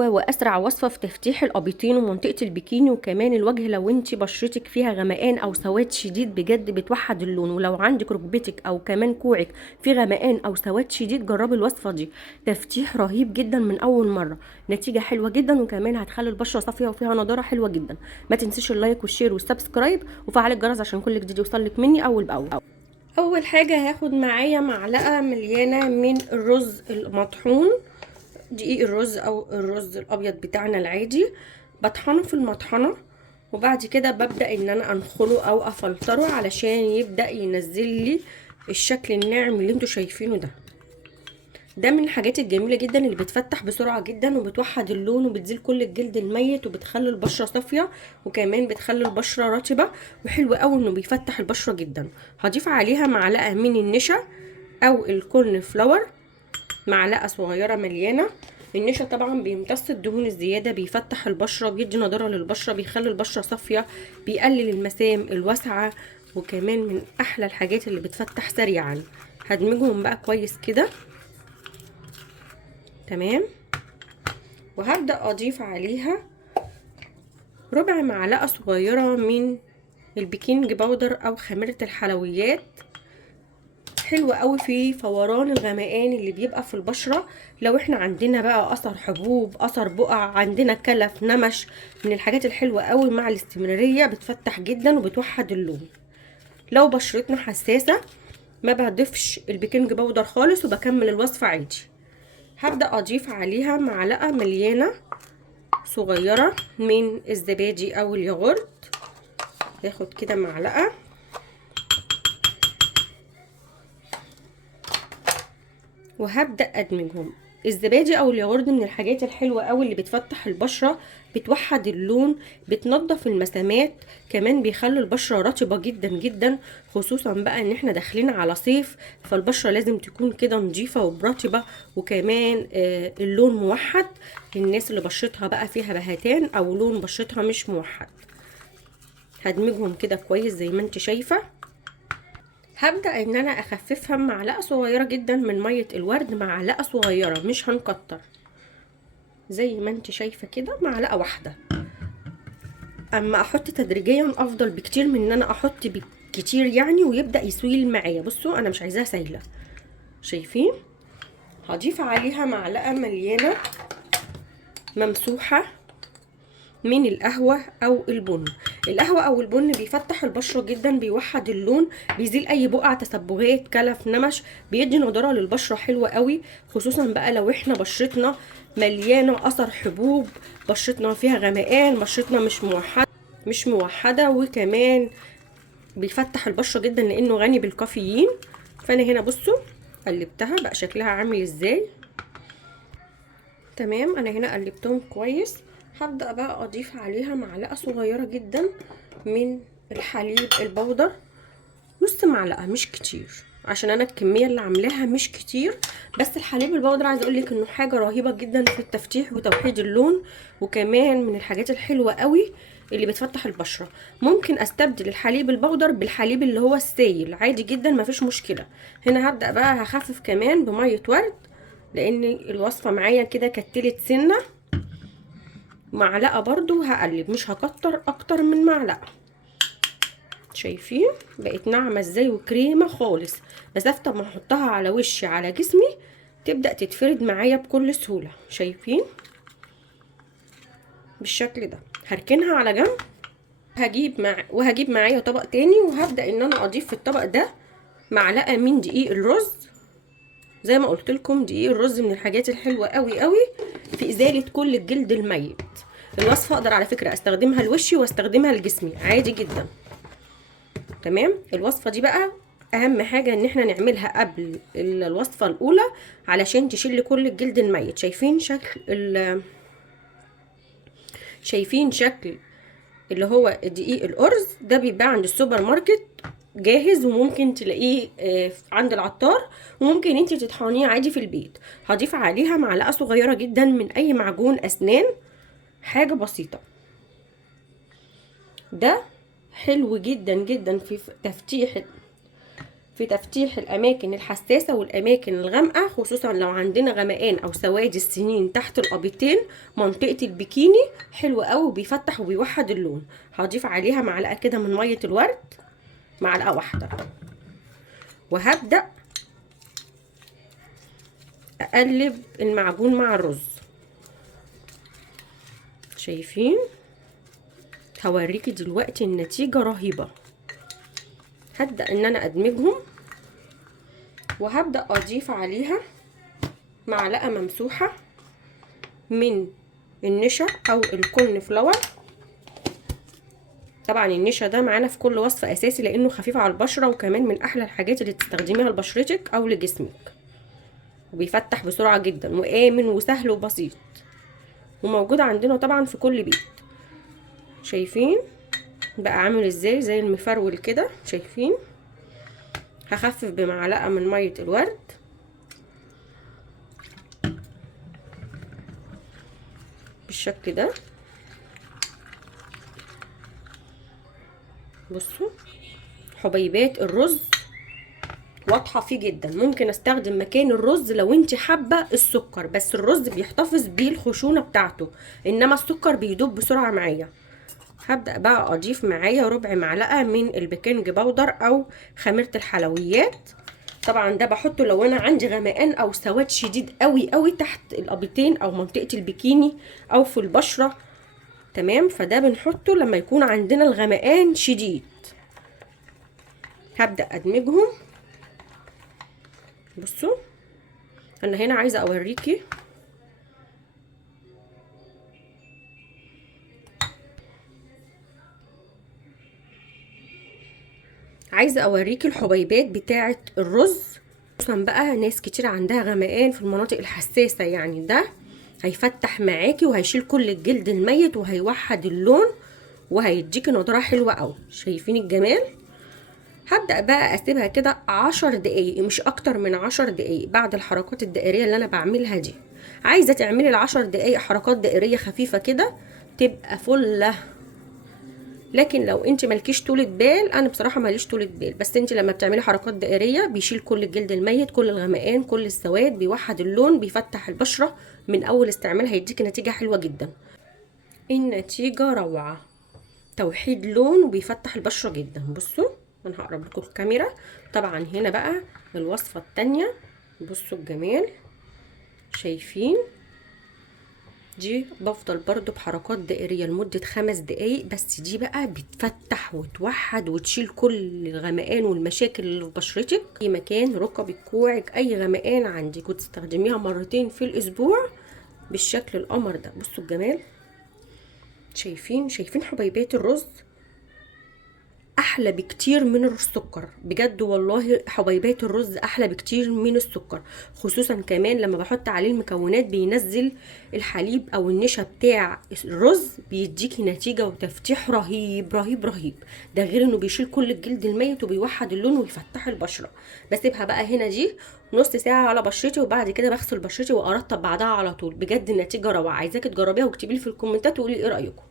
حلوة وأسرع وصفة في تفتيح الأبيضين ومنطقة البيكيني وكمان الوجه لو انتي بشرتك فيها غمقان أو سواد شديد، بجد بتوحد اللون. ولو عندك ركبتك أو كمان كوعك في غمقان أو سواد شديد، جربي الوصفة دي. تفتيح رهيب جدا من أول مرة، نتيجة حلوة جدا، وكمان هتخلي البشرة صافية وفيها نضارة حلوة جدا. ما تنسيش اللايك والشير والسبسكرايب وفعل الجرس عشان كل جديد يوصلك مني أول بأول. أول حاجة هاخد معايا معلقة مليانة من الرز المطحون، دقيق الرز او الرز الابيض بتاعنا العادي، بطحنه في المطحنه، وبعد كده ببدا ان انا انخله او افلتره علشان يبدا ينزل لي الشكل الناعم اللي انتوا شايفينه ده من الحاجات الجميله جدا اللي بتفتح بسرعه جدا وبتوحد اللون وبتزيل كل الجلد الميت وبتخلي البشره صافيه، وكمان بتخلي البشره رطبه، وحلو قوي انه بيفتح البشره جدا. هضيف عليها معلقه من النشا او الكورن فلاور، معلقه صغيره مليانه. النشا طبعا بيمتص الدهون الزياده، بيفتح البشره، بيدي نضاره للبشره، بيخلي البشره صافيه، بيقلل المسام الواسعه، وكمان من احلى الحاجات اللي بتفتح سريعا. هدمجهم بقى كويس كده، تمام. وهبدا اضيف عليها ربع معلقه صغيره من البيكنج باودر او خميره الحلويات، حلوة قوي في فوران الغمقان اللي بيبقى في البشرة. لو احنا عندنا بقى اثر حبوب، اثر بقع، عندنا كلف، نمش، من الحاجات الحلوة قوي مع الاستمرارية بتفتح جدا وبتوحد اللون. لو بشرتنا حساسة ما بضيفش البيكنج باودر خالص وبكمل الوصفة عادي. هبدأ اضيف عليها معلقة مليانة صغيرة من الزبادي او الياغورت، هاخد كده معلقة، وهبدأ ادمجهم. الزبادي او الياغورت من الحاجات الحلوة قوي اللي بتفتح البشرة، بتوحد اللون، بتنظف المسامات، كمان بيخلي البشرة رطبة جدا جدا، خصوصا بقى ان احنا داخلين على صيف، فالبشرة لازم تكون كده نظيفة ومرطبة، وكمان اللون موحد للناس اللي بشرتها بقى فيها بهتان او لون بشرتها مش موحد. هدمجهم كده كويس زي ما انت شايفة. هبدأ ان انا اخففها معلقة صغيرة جدا من مية الورد، معلقة صغيرة مش هنكتر، زي ما انت شايفة كده معلقة واحدة. اما احط تدريجيا افضل بكتير من ان انا احط كتير يعني ويبدأ يسيل معايا. بصوا انا مش عايزاها سايلة، شايفين. هضيف عليها معلقة مليانة ممسوحة من القهوة او البن. القهوة او البن بيفتح البشرة جدا، بيوحد اللون، بيزيل اي بقع، تسبغات، كلف، نمش، بيدي نضارة للبشرة حلوة قوي، خصوصا بقى لو احنا بشرتنا مليانة اثر حبوب، بشرتنا فيها غمقان، بشرتنا مش موحدة، وكمان بيفتح البشرة جدا لانه غني بالكافيين. فانا هنا بصوا قلبتها بقى شكلها عامل ازاي، تمام. انا هنا قلبتهم كويس. هبدأ بقى اضيف عليها معلقة صغيرة جدا من الحليب البودر، نص معلقة مش كتير، عشان انا الكمية اللي عاملاها مش كتير. بس الحليب البودر عايزة اقولك انه حاجة رهيبة جدا في التفتيح وتوحيد اللون، وكمان من الحاجات الحلوة قوي اللي بتفتح البشرة. ممكن استبدل الحليب البودر بالحليب اللي هو السايل عادي جدا، مفيش مشكلة. هنا هبدأ بقى هخفف كمان بمية ورد، لان الوصفة معايا كده كتلت سنة. معلقة برضو هقلب، مش هكتر اكتر من معلقة. شايفين بقت ناعمة ازاي وكريمة خالص. مسافة ما احطها على وشي على جسمي تبدأ تتفرد معايا بكل سهولة، شايفين بالشكل ده. هركنها على جنب. وهجيب معايا طبق تاني، وهبدأ ان انا اضيف في الطبق ده معلقة من دقيق الرز. زي ما قلت لكم دقيق الرز من الحاجات الحلوة قوي قوي في ازالة كل الجلد الميت. الوصفة اقدر على فكرة استخدمها لوشي واستخدمها لجسمي عادي جدا، تمام. الوصفة دي بقى اهم حاجة ان احنا نعملها قبل الوصفة الاولى علشان تشيل كل الجلد الميت. شايفين شكل اللي هو دقيق الارز ده بيتباع عند السوبر ماركت جاهز، وممكن تلاقيه عند العطار، وممكن انتي تطحنيه عادي في البيت. هضيف عليها معلقة صغيرة جدا من اي معجون اسنان، حاجة بسيطة. ده حلو جدا جدا في في تفتيح الاماكن الحساسه والاماكن الغامقه، خصوصا لو عندنا غمقان او سواد السنين تحت الابيضين. منطقه البيكيني حلو قوي وبيفتح وبيوحد اللون. هضيف عليها معلقه كده من ميه الورد، معلقه واحده، وهبدا اقلب المعجون مع الرز. شايفين؟ هوريكي دلوقتي النتيجه رهيبه. هبدا ان انا ادمجهم، وهبدأ اضيف عليها معلقة ممسوحة من النشا او الكورن فلاور. طبعا النشا ده معانا في كل وصفة اساسي لانه خفيف على البشرة، وكمان من احلى الحاجات اللي تستخدميها لبشرتك او لجسمك، وبيفتح بسرعة جدا وامن وسهل وبسيط، وموجود عندنا طبعا في كل بيت. شايفين بقى عامل ازاي؟ زي المفرول كده. شايفين؟ هخفف بمعلقة من مية الورد، بالشكل ده. بصوا حبيبات الرز واضحه فيه جدا. ممكن استخدم مكان الرز لو انت حابه السكر، بس الرز بيحتفظ بيه الخشونه بتاعته، انما السكر بيدوب بسرعه معايا. هبدا بقى اضيف معايا ربع معلقه من البيكنج باودر او خميره الحلويات. طبعا ده بحطه لو انا عندي غمقان او سواد شديد قوي قوي تحت الابيضين او منطقه البيكيني او في البشره. تمام؟ فده بنحطه لما يكون عندنا الغمقان شديد. هبدأ ادمجهم. بصوا انا هنا عايزه اوريكي الحبيبات بتاعه الرز. خصوصا بقى ناس كتير عندها غمقان في المناطق الحساسه، يعني ده هيفتح معاكي وهيشيل كل الجلد الميت وهيوحد اللون وهيديكي نضاره حلوه قوي. شايفين الجمال؟ هبدأ بقى اسيبها كده 10 دقايق، مش اكتر من 10 دقايق بعد الحركات الدائريه اللي انا بعملها دي. عايزه تعملي ال10 دقايق حركات دائريه خفيفه كده تبقى فله. لكن لو انت مالكيش طولة بال، انا بصراحه ماليش طولة بال، بس انت لما بتعملي حركات دائريه بيشيل كل الجلد الميت، كل الغمقان، كل السواد، بيوحد اللون، بيفتح البشره. من اول استعمال هيديكي نتيجه حلوه جدا. النتيجه روعه، توحيد لون وبيفتح البشره جدا. بصوا انا هقرب لكم الكاميرا. طبعا هنا بقى الوصفه التانية. بصوا الجمال. شايفين؟ دي بفضل برضو بحركات دائريه لمده 5 دقايق، بس دي بقى بتفتح وتوحد وتشيل كل الغمقان والمشاكل اللي في بشرتك، اي مكان، ركبك، كوعك، اي غمقان عندك، وتستخدميها مرتين في الاسبوع بالشكل القمر ده. بصوا الجمال. شايفين حبيبات الرز؟ احلى بكتير من السكر بجد والله. حبيبات الرز احلى بكتير من السكر، خصوصا كمان لما بحط عليه المكونات بينزل الحليب او النشا بتاع الرز، بيديكي نتيجه وتفتيح رهيب رهيب رهيب. ده غير انه بيشيل كل الجلد الميت وبيوحد اللون ويفتح البشره. بسيبها بقى هنا دي نص ساعه على بشرتي، وبعد كده بغسل بشرتي وارطب بعدها على طول. بجد النتيجه روعه. عايزاكي تجربيها واكتبي لي في الكومنتات وقولي ايه رايكم.